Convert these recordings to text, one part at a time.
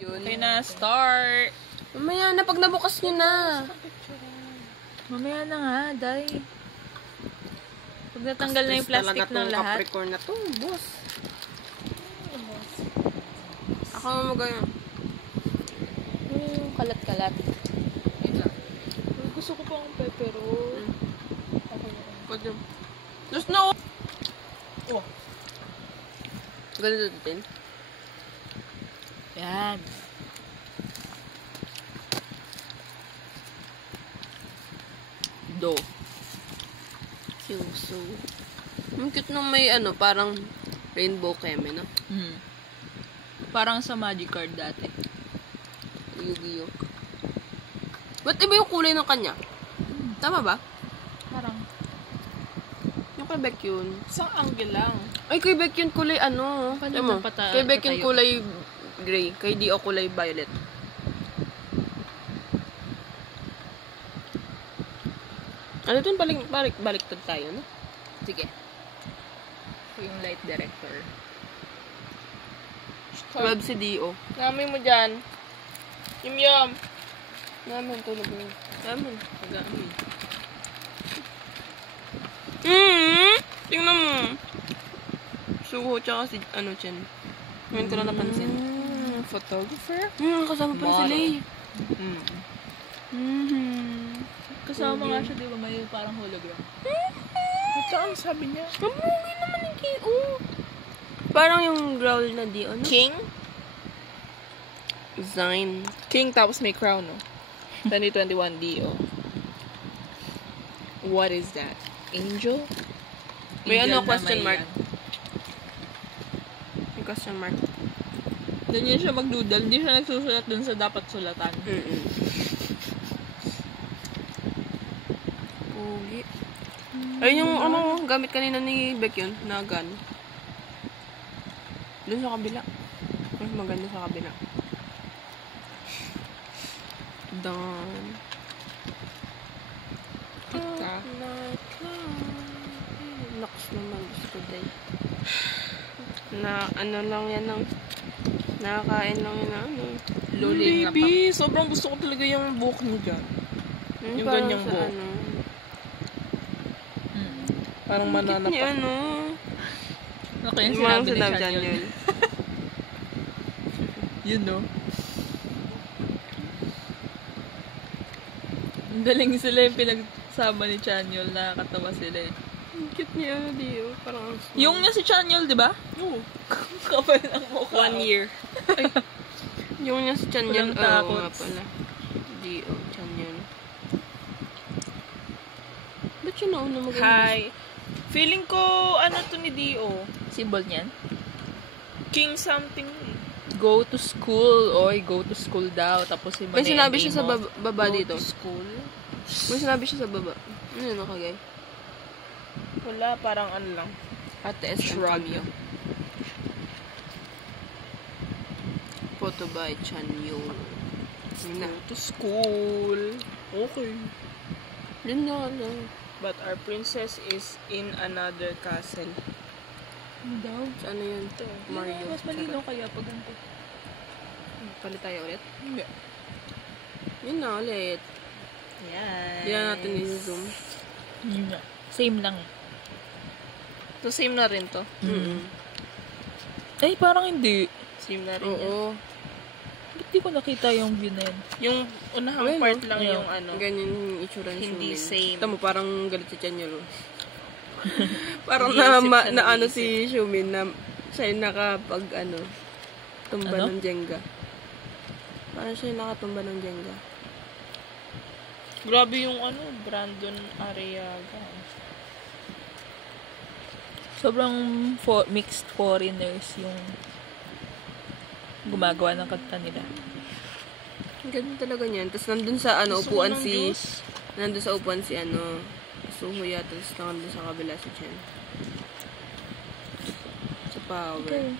Okay na, start. Mamaya na, pag nabukas nyo na. Mamaya na nga, day. Pag natanggal na yung plastic ng lahat. Capricorn na to, boss. Ako mamagaya. Kalat-kalat. Yun lang. Gusto ko pang pepero. Pwede. Just no! Oh. Ganito din. Yan. Do. Kyuso. Ang cute nung may ano, parang rainbow keme, no? Parang sa Magic Card dati. Yu-Gi-Oh. Ba't iba yung kulay ng kanya? Tama ba? Parang. Yung kay Beck yun. Isang angle lang. Ay, kay Beck yun kulay ano? Paano Kay Beck yun kulay gray. Kay Dio kulay violet. Ano ito? Baliktad tayo, no? Sige. Ito yung light director. Web si Dio. Namin mo dyan. Yum-yum. Namin, tulog mo. Namin. Pag-amin. Tingnan mo. Suho, tsaka si, ano, Chen. Ngayon ko na napansin. Photographer? Kasama pa si Lay. Kasama nga siya, di ba? May parang hologram. Ito ang sabi niya. Mamugi naman yung K.O. Parang yung growl na Dio, no? King? Zine. King tapos may crown, no? 2021 D.O. What is that? Angel? May Angel ano, question na may mark. yan. May question mark. Doon yun siya magdoodle. Hindi siya nagsusulat dun sa dapat sulatan. Pugi. Ayun yung ano, gamit kanina ni Beck yun, na gun. Doon sa kabila. Mas maganda sa kabila. Done. Ika. Naks naman, gusto day. Na, ano lang yan ng, nakakain lang yan ng ano. Luling na Baby, sobrang gusto ko talaga yung buhok niyo dyan. Yung parang ganyang sa buhok. ano. Parang Ni mananapak. ano. Ako yung Yung mga sinabi ni sinabi Chan dyan yun. yun. Yun, no? Ang galing sila yung pinagsama ni Chanyol. Nakakatawa sila eh. Ang cute niya, Dio. Parang ang small. Yung niya si Chanyol, di ba? Oo. Kapal ng mukha. 1 year. Ay. Yung niya si Chanyeol. Walang takot. Oo nga pala. Dio, Chanyeol. Ba't siya nauna mag-English? Hi. Feeling ko, ano to ni D.O. Symbol niyan. King something. Go to school. Oy, go to school daw. Tapos yung May sinabi siya sa baba Go dito. to school. May sinabi siya sa baba. Ano yun nakagay? Wala, parang ano lang. Ate S. Shrug. Cameo. Photo by Chanyeol. Yun na. Go to school. Okay. Yun na, ano. But our princess is in another castle. Ano daw? Sa ano yun? Mario. Mas malinaw kaya pag ganito. Palit tayo ulit? Hindi. Yun na ulit. Yan. Hindi na natin i-zoom. Yun nga. Same lang eh. So, same na rin to. Ay, parang hindi. Same na rin yan. Oo. Ba't di ko nakita yung view na yan? Yung unahang Ayun, part no? lang Ayun. yung ano. Ganyan yung itsura ni Hindi Shumin. same. Kita mo, parang galit si Chanyeol. Parang Iniisip na, siya, na ano iniisip. si Shumin na siya yung nakapag ano, tumba Ano? ng Jenga. Parang siya yung nakatumba ng Jenga. Grabe yung ano, Brandon Arriaga. Sobrang mixed foreigners yung gumagawa ng kanta nila. Ang ganda talaga niyan. Tapos nandun sa ano, Gusto ko upuan ng si, juice. nandun sa upuan si ano, Suhoya. Tapos nandun sa kabila si Chen. Sa power. Okay.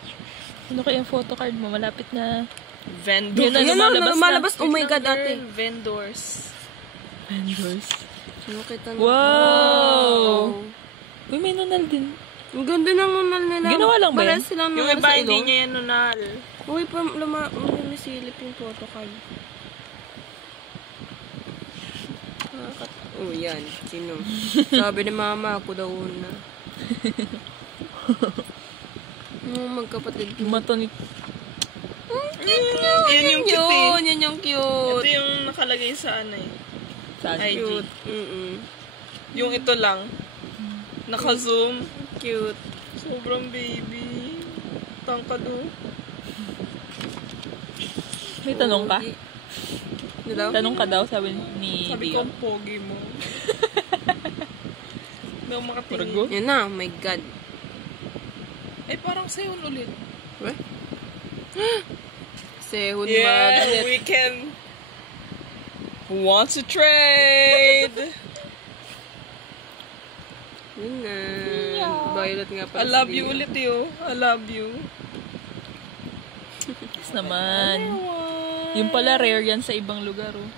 Ano kaya yung photocard mo? Malapit na. Vendor. Yun na, Yun na, lumalabas lumalabas. na. Oh my God, ate. Vendors. Vendors. Ano kita na? Wow! Uy, may nunal din. Ang ganda ng nunal nila. Ginawa lang ba yan? Parehas silang Yung nunal iba sa hindi ilong. niya yan nunal. Uy, lumisilip yung photocard. Oh, yan. Sino? Sabi ni mama, ako daw una. Magkapatid ko. Mata ni... Yan yung cute eh. Yun, yan yung cute. Ito yung nakalagay sa ano eh. Saan? IG. Cute. Yung ito lang. Naka-zoom. Cute. Sobrang baby. Tangkado. May tanong ka? Ano daw? Tanong ka daw, sabi ni Sabi ko, Dion. ang pogi mo. Hindi ako makatingin. Purgo? Yan na, oh my God. Eh, parang sayon ulit. What? Sehod Yeah, magnet. we can... Want to trade? Yun na. Violet nga I pala. love si you Dio. ulit, yo. I love you. Yes naman. Yung pala rare yan sa ibang lugar, oh.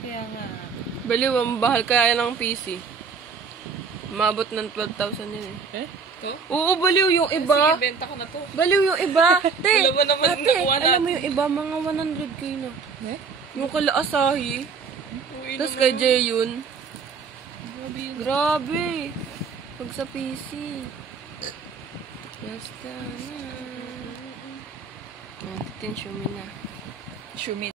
Kaya nga. Baliw, ang bahal kaya ng PC. Umabot ng 12,000 yun eh. Eh? Ito? Oo, baliw yung iba. Sige, benta ko na to. Baliw yung iba. Te, Dalawa naman ate, nakuha alam mo natin. yung iba, mga 100k na. Eh? Yung kala Asahi. Uwi Tapos na kay naman. Jay yun. Grabe yun. Grabe. Pag sa PC. Basta na. Titin, Shumi na. Shumi.